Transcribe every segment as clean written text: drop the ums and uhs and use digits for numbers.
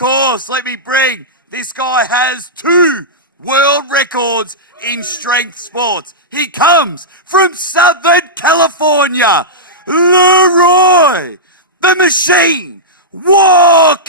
course, let me bring, this guy has 2 world records in strength sports. He comes from Southern California, Leroy, the Machine Walker!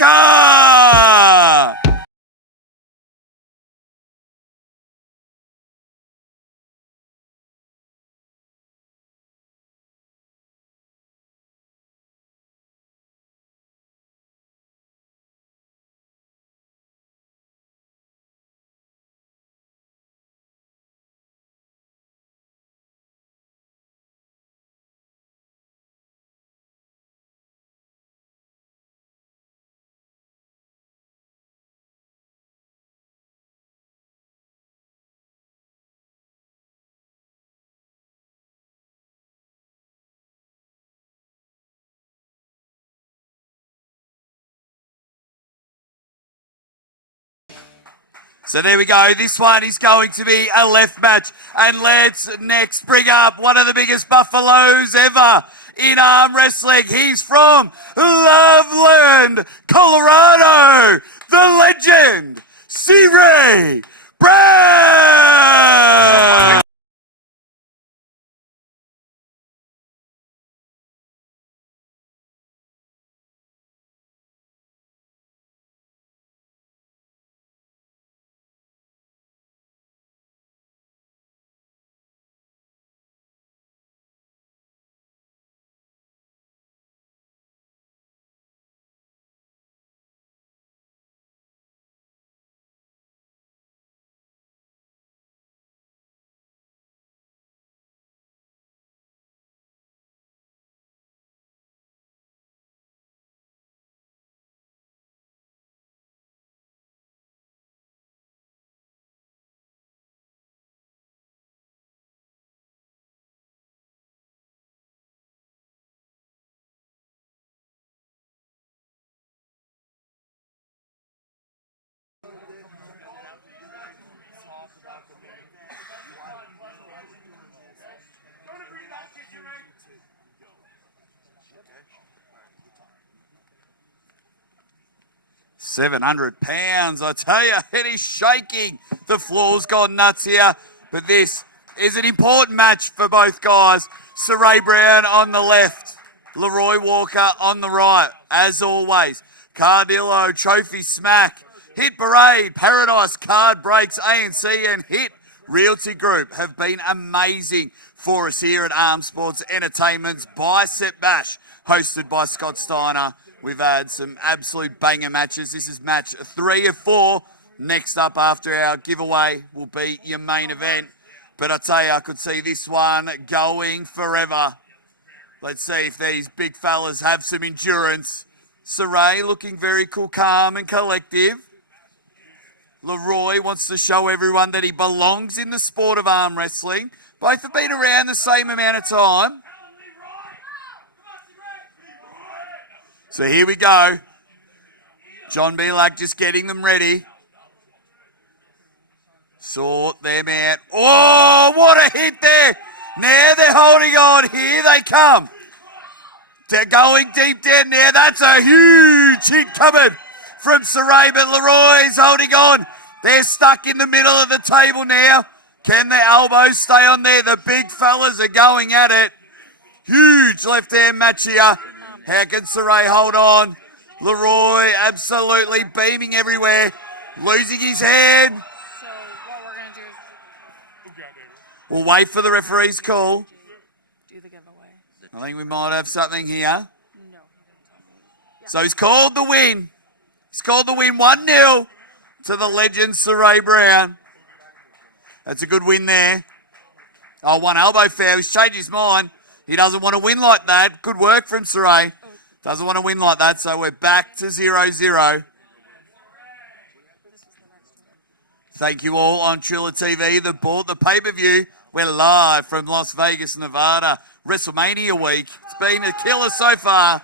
So there we go. This one is going to be a left match. And let's next bring up one of the biggest buffaloes ever in arm wrestling. He's from Loveland, Colorado. The legend, Cire Brown. £700, I tell you, it is shaking. The floor's gone nuts here, but this is an important match for both guys. Cire Brown on the left, Leroy Walker on the right, as always. Cardillo, Trophy Smack, Hit Parade, Paradise Card Breaks, ANC and Hit Realty Group have been amazing for us here at Arm Sports Entertainment's BICEP BASH, hosted by Scott Steiner. We've had some absolute banger matches. This is match 3 of 4. Next up after our giveaway will be your main event. But I tell you, I could see this one going forever. Let's see if these big fellas have some endurance. Cire looking very cool, calm and collective. Leroy wants to show everyone that he belongs in the sport of arm wrestling. Both have been around the same amount of time. So here we go. John Belak just getting them ready. Sort them out. Oh, what a hit there. Now they're holding on. Here they come. They're going deep down now. That's a huge hit coming from Cire, but Leroy's holding on. They're stuck in the middle of the table now. Can their elbows stay on there? The big fellas are going at it. Huge left-hand match here. How can Cire hold on? Leroy absolutely beaming everywhere. Losing his head. So what we're going to do is... We'll wait for the referee's call. Do the giveaway. I think we might have something here. No, he didn't tell me. Yeah. So he's called the win. He's called the win 1-0 to the legend Cire Brown. That's a good win there. Oh, one elbow foul. He's changed his mind. He doesn't want to win like that. Good work from Cire. Doesn't want to win like that, so we're back to 0-0. Thank you all on Triller TV that bought the pay-per-view. We're live from Las Vegas, Nevada. WrestleMania week. It's been a killer so far.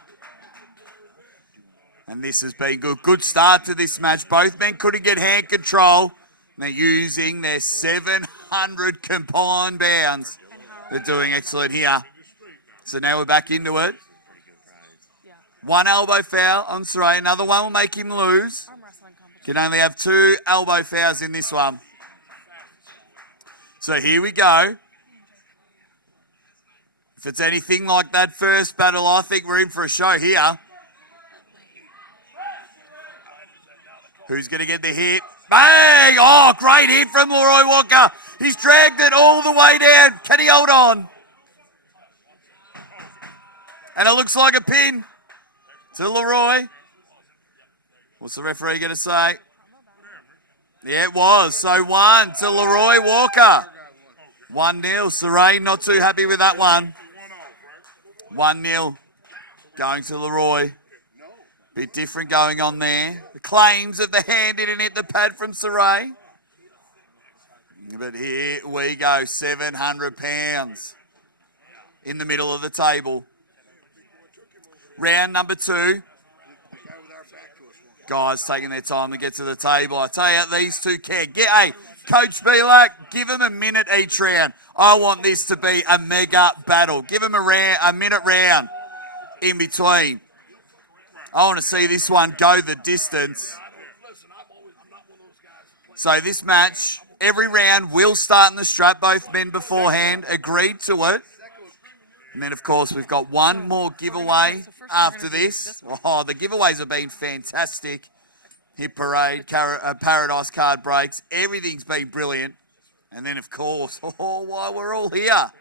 And this has been good. Good start to this match. Both men couldn't get hand control. They're using their 700 combined pounds. They're doing excellent here. So now we're back into it. One elbow foul on Cire. Another one will make him lose. Arm wrestling competition. Can only have 2 elbow fouls in this one. So here we go. If it's anything like that first battle, I think we're in for a show here. Who's going to get the hit? Bang! Oh, great hit from Leroy Walker. He's dragged it all the way down. Can he hold on? And it looks like a pin to Leroy. What's the referee going to say? Yeah, it was. So 1 to Leroy Walker. 1-0. Cire not too happy with that one. 1-0 going to Leroy. Bit different going on there. The claims of the hand didn't hit the pad from Cire. But here we go. 700 pounds in the middle of the table. Round number 2. Guys taking their time to get to the table. I tell you, these two care. Hey, Coach Belak, give them a minute each round. I want this to be a mega battle. Give them a minute round in between. I want to see this one go the distance. So this match, every round will start in the strap. Both men beforehand agreed to it. And then, of course, we've got one more giveaway after this. Oh, the giveaways have been fantastic. Hit Parade, Paradise card breaks. Everything's been brilliant. And then, of course, why we're all here,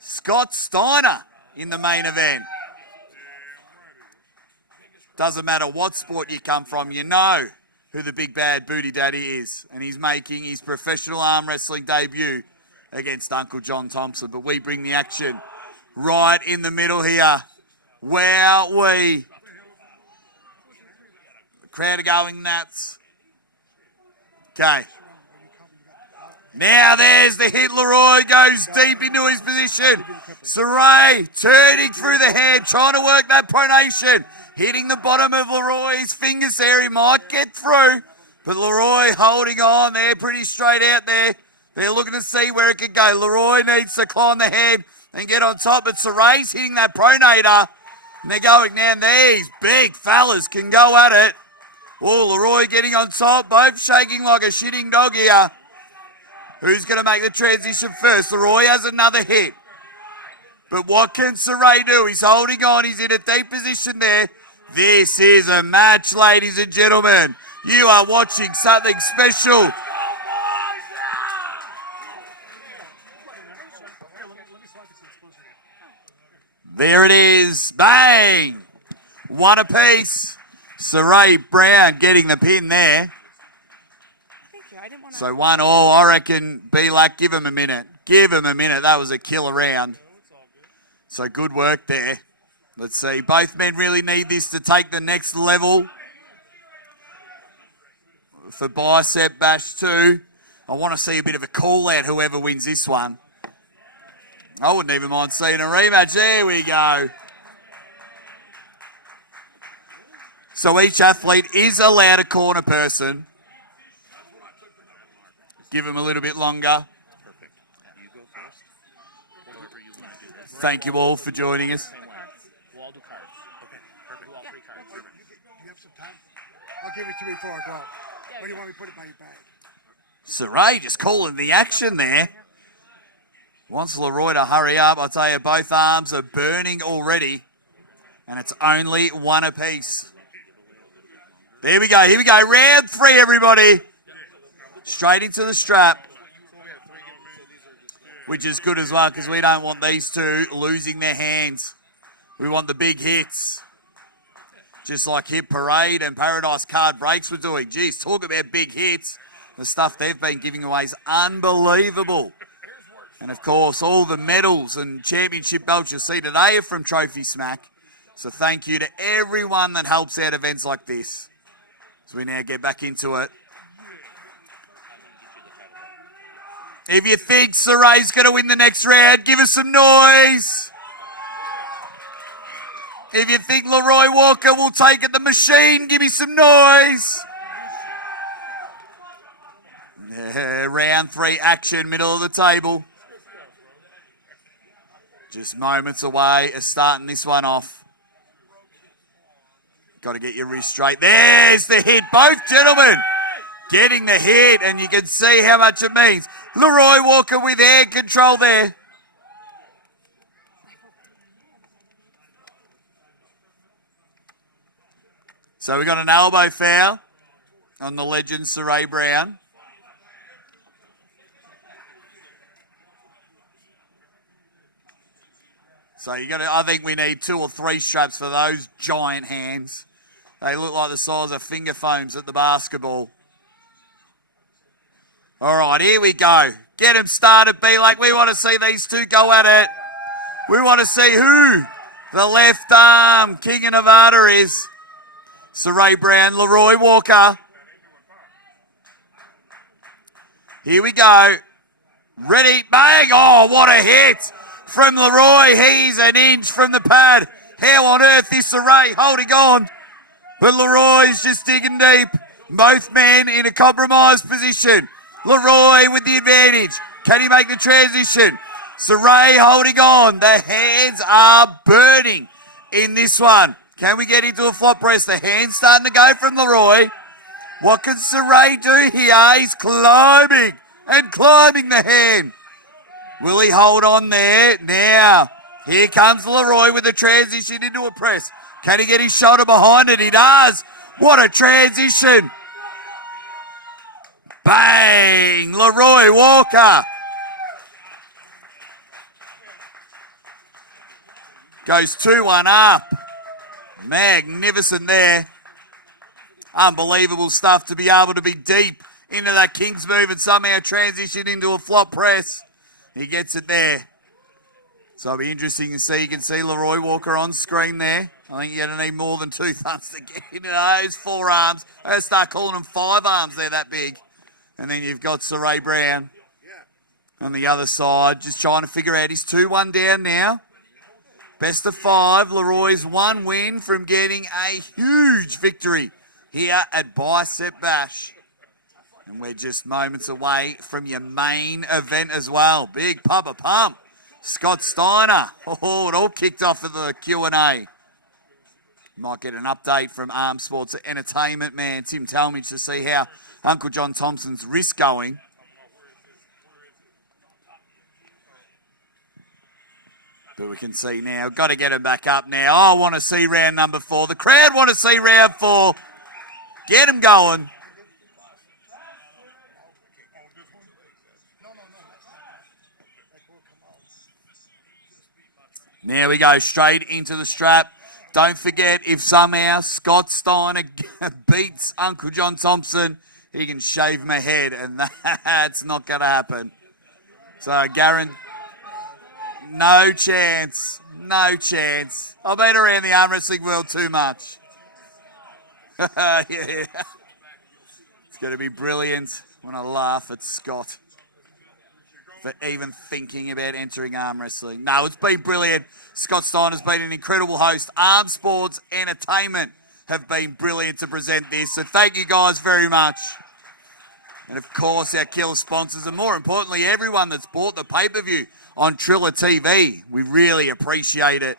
Scott Steiner in the main event. Doesn't matter what sport you come from, you know who the big bad booty daddy is. And he's making his professional arm wrestling debut against Uncle John Thompson. But we bring the action right in the middle here. Wowee. The crowd are going nuts. Okay. Now there's the hit. Leroy goes deep into his position. Cire turning through the head, trying to work that pronation. Hitting the bottom of Leroy's fingers there. He might get through. But Leroy holding on there pretty straight out there. They're looking to see where it could go. Leroy needs to climb the head and get on top. But Cire's hitting that pronator. And they're going down. These big fellas can go at it. Oh, Leroy getting on top. Both shaking like a shitting dog here. Who's going to make the transition first? Leroy has another hit. But what can Cire do? He's holding on. He's in a deep position there. This is a match, ladies and gentlemen. You are watching something special. There it is. Bang! One apiece. Cire Brown getting the pin there. Thank you. I didn't want to. So 1-1. I reckon Belak, give him a minute. Give him a minute. That was a killer round. So good work there. Let's see. Both men really need this to take the next level. For Bicep Bash 2. I want to see a bit of a call out whoever wins this one. I wouldn't even mind seeing a rematch. There we go. So each athlete is allowed a corner person. Give him a little bit longer. Perfect. You go first. However you want to do this. Thank you all for joining us. We'll all do cards. Okay, perfect. We'll all 3 cards. Do you have some time? I'll give it to you before I go. Or do you want me to put it by your bag? Cire just calling the action there. Wants Leroy to hurry up. I'll tell you, both arms are burning already. And it's only one apiece. There we go. Here we go. Round 3, everybody. Straight into the strap. Which is good as well, because we don't want these two losing their hands. We want the big hits. Just like Hit Parade and Paradise Card Breaks were doing. Geez, talk about big hits. The stuff they've been giving away is unbelievable. And of course, all the medals and championship belts you'll see today are from Trophy Smack. So thank you to everyone that helps out events like this. So we now get back into it. If you think Cire's going to win the next round, give us some noise. If you think Leroy Walker will take it the machine, give me some noise. Yeah, round 3 action, middle of the table. Just moments away of starting this one off. Got to get your wrist straight. There's the hit. Both gentlemen getting the hit, and you can see how much it means. Leroy Walker with hand control there. So we got an elbow foul on the legend Cire Brown. So I think we need 2 or 3 straps for those giant hands. They look like the size of finger foams at the basketball. All right, here we go. Get them started, B-Lake. We want to see these two go at it. We want to see who the left arm king of Nevada is. Cire Brown, Leroy Walker. Here we go. Ready, bang. Oh, what a hit from Leroy. He's an inch from the pad. How on earth is Cire holding on? But Leroy's just digging deep. Both men in a compromised position. Leroy with the advantage. Can he make the transition? Cire holding on. The hands are burning in this one. Can we get into a flop press? The hand's starting to go from Leroy. What can Cire do here? He's climbing and climbing the hand. Will he hold on there? Now, here comes Leroy with the transition into a press. Can he get his shoulder behind it? He does. What a transition. Bang! Leroy Walker. Goes 2-1 up. Magnificent there. Unbelievable stuff to be able to be deep into that King's move and somehow transition into a flop press. He gets it there. So it'll be interesting to see. You can see Leroy Walker on screen there. I think you're going to need more than 2 thumbs to get into those forearms. I'm going to start calling them 5 arms. They're that big. And then you've got Cire Brown on the other side, just trying to figure out. He's 2-1 down now. Best of 5. Leroy's 1 win from getting a huge victory here at BICEP BASH. And we're just moments away from your main event as well. Big Papa Pump. Scott Steiner. Oh, it all kicked off at the Q&A. Might get an update from Arm Sports Entertainment man, Tim Talmadge, to see how Uncle John Thompson's wrist going. But we can see now, got to get him back up now. I want to see round number 4. The crowd want to see round 4. Get him going. There we go, straight into the strap. Don't forget, if somehow Scott Steiner beats Uncle John Thompson, he can shave him a head, and that's not going to happen. So, Garen, no chance. No chance. I've been around the arm wrestling world too much. Yeah. It's going to be brilliant when I laugh at Scott for even thinking about entering arm wrestling. No, it's been brilliant. Scott Steiner's been an incredible host. Arm Sports Entertainment have been brilliant to present this. So thank you guys very much. And of course, our killer sponsors, and more importantly, everyone that's bought the pay-per-view on Triller TV. We really appreciate it,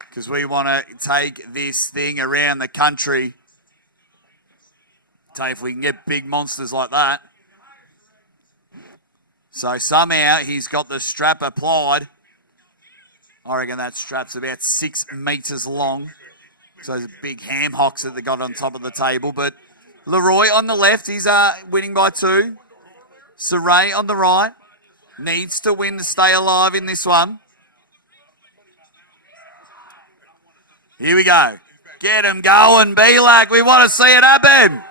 because we want to take this thing around the country. Tell you, if we can get big monsters like that. So somehow he's got the strap applied. I reckon that strap's about 6 meters long. So those big ham hocks that they got on top of the table. But Leroy on the left, he's winning by 2. Cire on the right. Needs to win to stay alive in this one. Here we go. Get him going, B-Lack. We want to see it happen.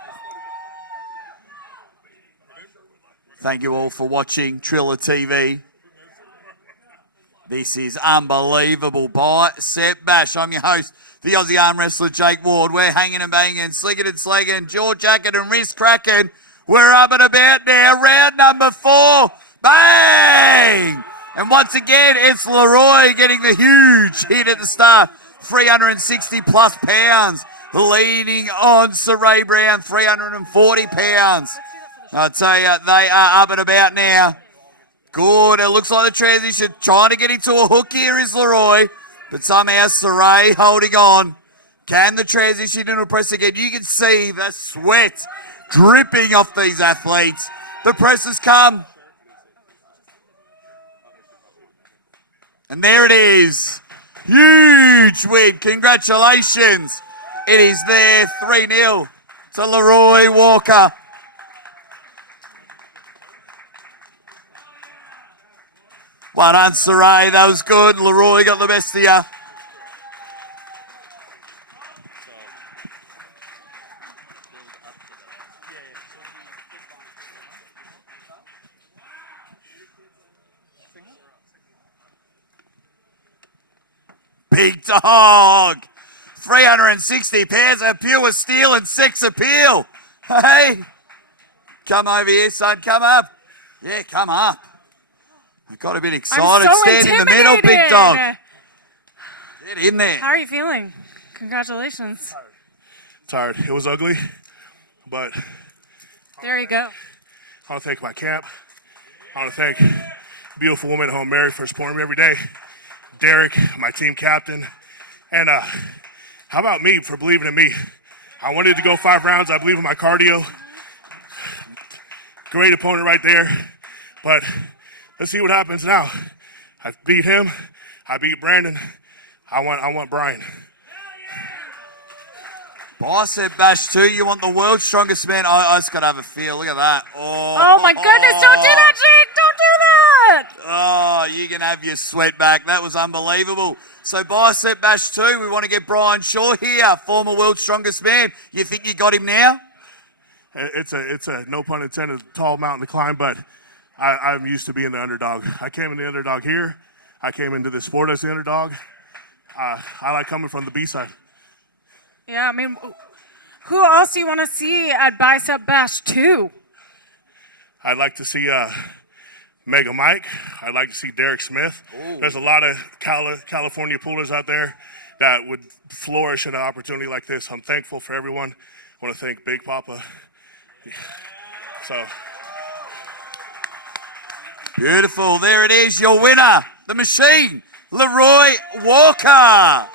Thank you all for watching Triller TV. This is unbelievable. BICEP BASH. I'm your host, the Aussie arm wrestler, Jake Ward. We're hanging and banging, sligging and slagging, jaw jacking and wrist cracking. We're up and about now. Round number 4. Bang! And once again, it's Leroy getting the huge hit at the start. 360 plus pounds. Leading on Cire Brown, 340 pounds. I'll tell you, they are up and about now. Good. It looks like the transition. Trying to get into a hook here is Leroy. But somehow Cire holding on. Can the transition into a press again? You can see the sweat dripping off these athletes. The presses come. And there it is. Huge win. Congratulations. It is there, 3-0 to Leroy Walker. Well done, Cire. That was good. Leroy got the best of you. Big dog. 360 pairs of pure steel and sex appeal. Hey, come over here, son. Come up. Yeah, come up. I got a bit excited. I'm so Stand in the middle, big dog. Get in there. How are you feeling? Congratulations. Tired. It was ugly, but There you go. I want to thank my camp. I want to thank the beautiful woman at home, Mary, for supporting me every day. Derek, my team captain, and how about me for believing in me? I wanted to go 5 rounds. I believe in my cardio. Great opponent right there, but let's see what happens now. I beat him. I beat Brandon. I want Brian. Bicep Bash 2, you want the world's strongest man? I just got to have a feel. Look at that. Oh my goodness, don't do that, Jake! Don't do that! Oh, you can have your sweat back. That was unbelievable. So Bicep Bash 2, we want to get Brian Shaw here, former world's strongest man. You think you got him now? It's a no pun intended, tall mountain to climb, but I'm used to being the underdog. I came in the underdog here. I came into this sport as the underdog. I like coming from the B side. Yeah, I mean, who else do you want to see at Bicep Bash 2? I'd like to see Mega Mike. I'd like to see Derek Smith. Ooh. There's a lot of California poolers out there that would flourish in an opportunity like this. I'm thankful for everyone. I want to thank Big Papa. So. Beautiful. There it is, your winner, the machine, Leroy Walker.